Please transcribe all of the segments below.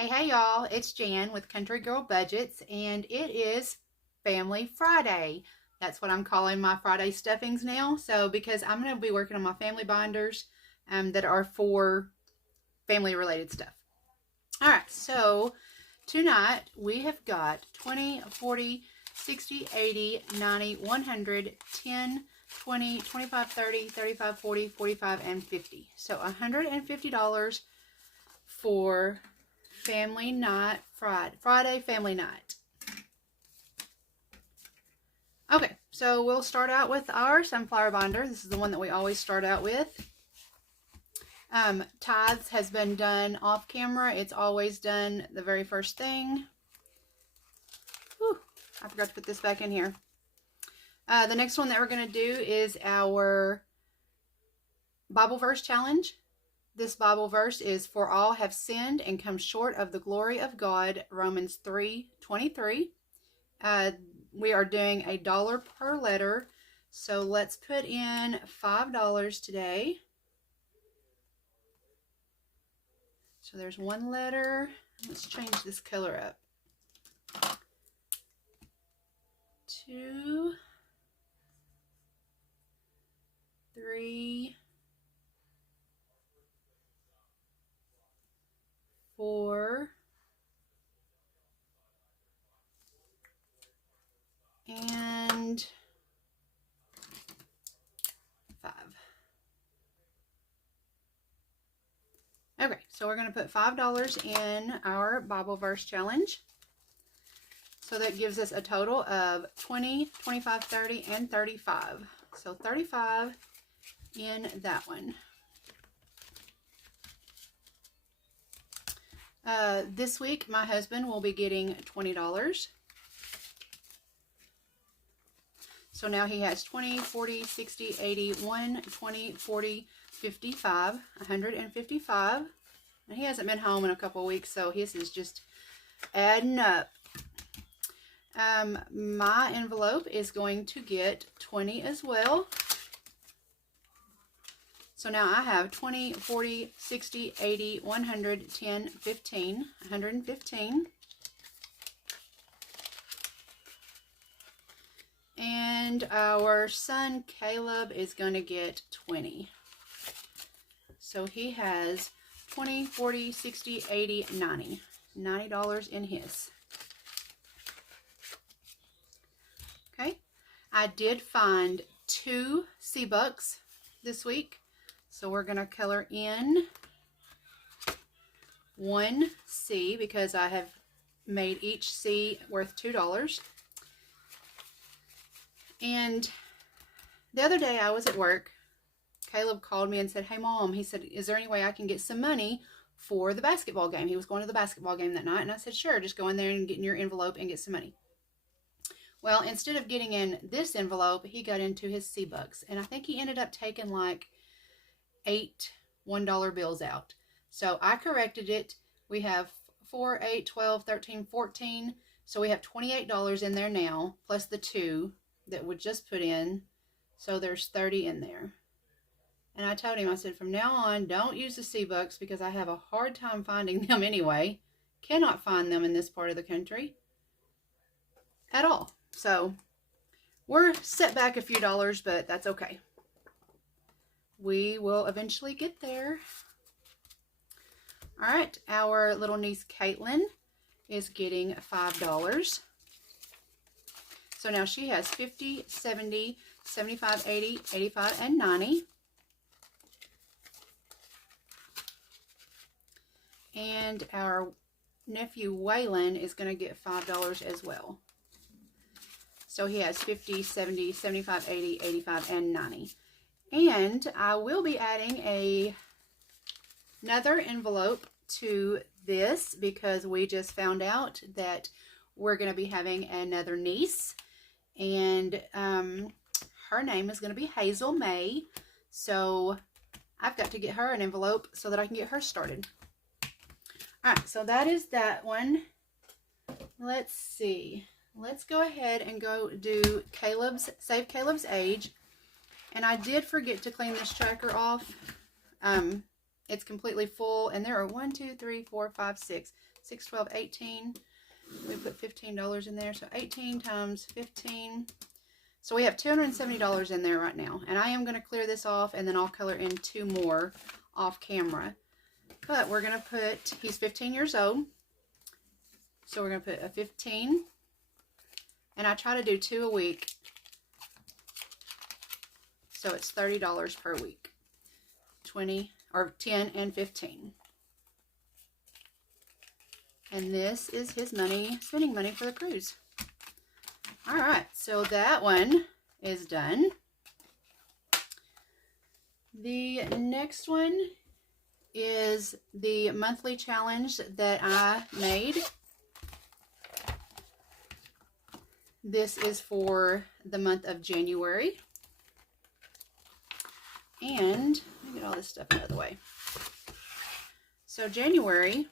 Hey y'all, it's Jan with Country Girl Budgets, and it is Family Friday. That's what I'm calling my Friday stuffings now. So, because I'm going to be working on my family binders that are for family related stuff. All right, so tonight we have got 20, 40, 60, 80, 90, 100, 10, 20, 25, 30, 35, 40, 45, and 50. So $150 for family night, Friday family night. Okay, so we'll start out with our sunflower binder. This is the one that we always start out with. Tithes has been done off camera. It's always done the very first thing. Whew, I forgot to put this back in here. The next one that we're going to do is our Bible verse challenge. This Bible verse is, "For all have sinned and come short of the glory of God," Romans 3:23. We are doing $1 per letter. So let's put in $5 today. So there's one letter. Let's change this color up. 2, 3, 4, and 5. Okay, so we're going to put $5 in our Bible verse challenge. So that gives us a total of 20, 25, 30, and 35. So 35 in that one. This week, my husband will be getting $20. So now he has 20, 40, 60, 80, 120, 40, 55, 155. And he hasn't been home in a couple of weeks, so his is just adding up. My envelope is going to get 20 as well. So now I have 20, 40, 60, 80, 100, 10, 15, 115. And our son Caleb is going to get 20. So he has 20, 40, 60, 80, 90. $90 in his. Okay. I did find 2 C-Bucks this week. So we're going to color in 1 C because I have made each C worth $2. And the other day I was at work. Caleb called me and said, "Hey Mom," he said, "is there any way I can get some money for the basketball game?" He was going to the basketball game that night. And I said, "Sure, just go in there and get in your envelope and get some money." Well, instead of getting in this envelope, he got into his C-Bucks. And I think he ended up taking like 8 $1 bills out. So I corrected it. We have 4, 8, 12, 13, 14. So we have $28 in there now, plus the 2 that we just put in. So there's 30 in there. And I told him, I said, from now on, don't use the C-Bucks because I have a hard time finding them anyway. Cannot find them in this part of the country at all. So we're set back a few dollars, but that's okay. We will eventually get there. All right, our little niece Caitlin is getting $5. So now she has 50, 70, 75, 80, 85, and 90. And our nephew Waylon is going to get $5 as well. So he has 50, 70, 75, 80, 85, and 90. And I will be adding another envelope to this because we just found out that we're going to be having another niece. And her name is going to be Hazel May. So I've got to get her an envelope so that I can get her started. All right, so that is that one. Let's see. Let's go ahead and go do Save Caleb's Age. And I did forget to clean this tracker off It's completely full, and there are 1, 2, 3, 4, 5, 6, 6, 12, 18. We put $15 in there, so 18 times 15. So we have $270 in there right now, and I am going to clear this off, and then I'll color in 2 more off camera. But we're going to put, he's 15 years old, so we're going to put a 15, and I try to do 2 a week, so it's $30 per week, 20 or 10 and 15. And this is his money, spending money for the cruise. All right, so that one is done. The next one is the monthly challenge that I made. This is for the month of January. And let me get all this stuff out of the way. So January,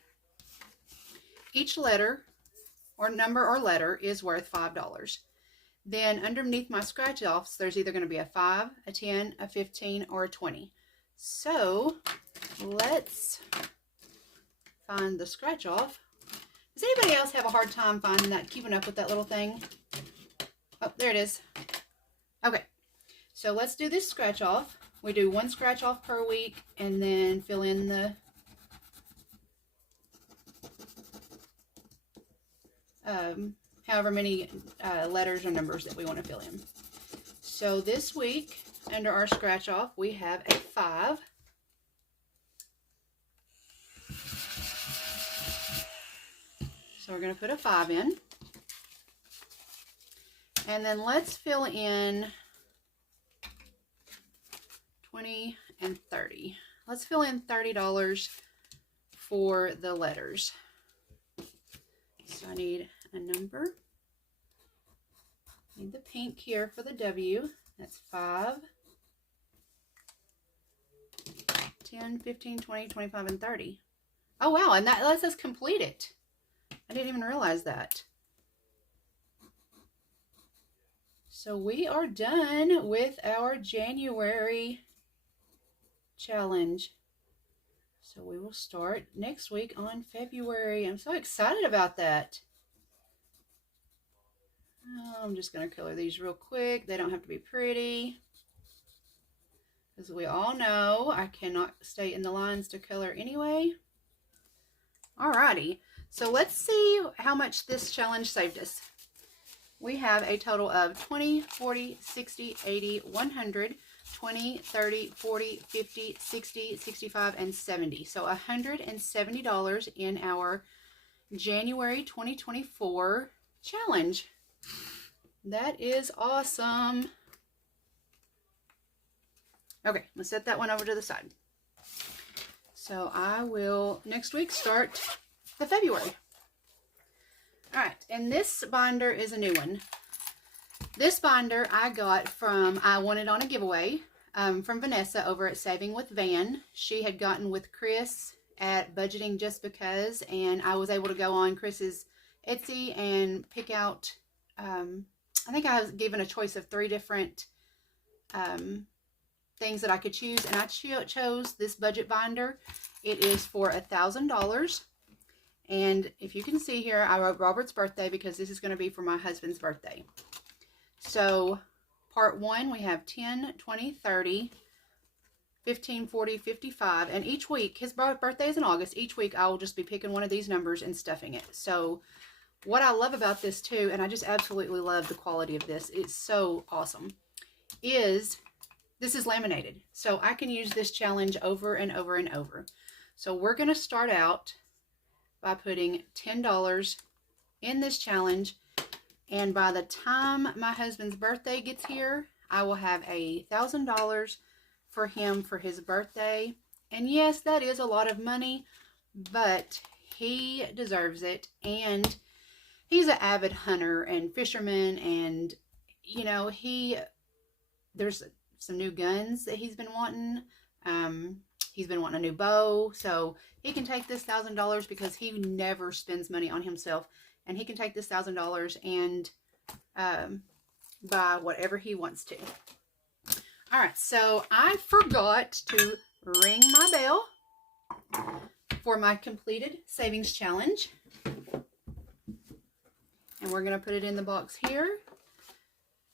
each letter or number or letter is worth $5. Then underneath my scratch offs, there's either going to be a 5, a 10, a 15, or a 20. So let's find the scratch off. Does anybody else have a hard time finding that, keeping up with that little thing? Oh, there it is. Okay, so let's do this scratch off. We do 1 scratch off per week and then fill in the however many letters or numbers that we want to fill in. So this week, under our scratch off, we have a 5. So we're going to put a 5 in. And then let's fill in 20 and 30. Let's fill in $30 for the letters. So I need a number. I need the pink here for the W. That's 5, 10, 15, 20, 25, and 30. Oh, wow, and that lets us complete it. I didn't even realize that. So we are done with our January challenge. So we will start next week on February. I'm so excited about that. I'm just going to color these real quick. They don't have to be pretty, because we all know I cannot stay in the lines to color anyway. Alrighty, so let's see how much this challenge saved us. We have a total of 20, 40, 60, 80, 100, 20, 30, 40, 50, 60, 65, and 70. So $170 in our January 2024 challenge. That is awesome. Okay, let's set that one over to the side. So I will next week start the February. All right, and this binder is a new one. This binder I got from, I won it on a giveaway from Vanessa over at Saving with Van. She had gotten with Chris at Budgeting Just Because, and I was able to go on Chris's Etsy and pick out, I think I was given a choice of 3 different things that I could choose, and I chose this budget binder. It is for $1,000. And if you can see here, I wrote Robert's birthday because this is going to be for my husband's birthday. So part 1, we have 10, 20, 30, 15, 40, 55. And each week, his birthday is in August. Each week I will just be picking one of these numbers and stuffing it. So what I love about this too, and I just absolutely love the quality of this, it's so awesome, is this is laminated. So I can use this challenge over and over and over. So we're going to start out by putting $10 in this challenge, and by the time my husband's birthday gets here, I will have $1,000 for him for his birthday. And yes, that is a lot of money, but he deserves it. And he's an avid hunter and fisherman, and you know, there's some new guns that he's been wanting. He's been wanting a new bow, so he can take this $1,000 because he never spends money on himself, and he can take this $1,000 and buy whatever he wants to. All right, so I forgot to ring my bell. for my completed savings challenge. And we're going to put it in the box here.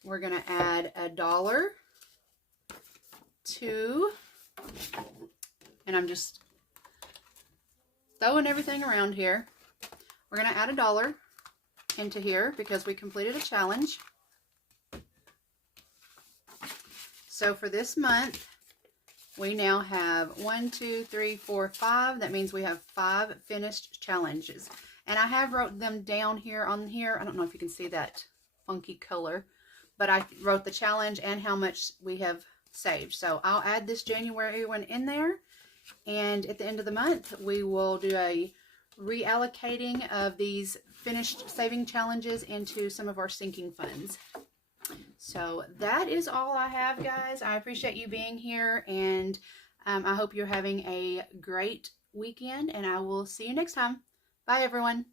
We're going to add $1, $2, and I'm just throwing everything around here. We're going to add $1 into here because we completed a challenge. So for this month, we now have 1, 2, 3, 4, 5. That means we have 5 finished challenges. And I have wrote them down here on here. I don't know if you can see that funky color, but I wrote the challenge and how much we have saved. So I'll add this January one in there. And at the end of the month, we will do a reallocating of these finished saving challenges into some of our sinking funds. So that is all I have, guys. I appreciate you being here, and I hope you're having a great weekend, and I will see you next time. Bye, everyone.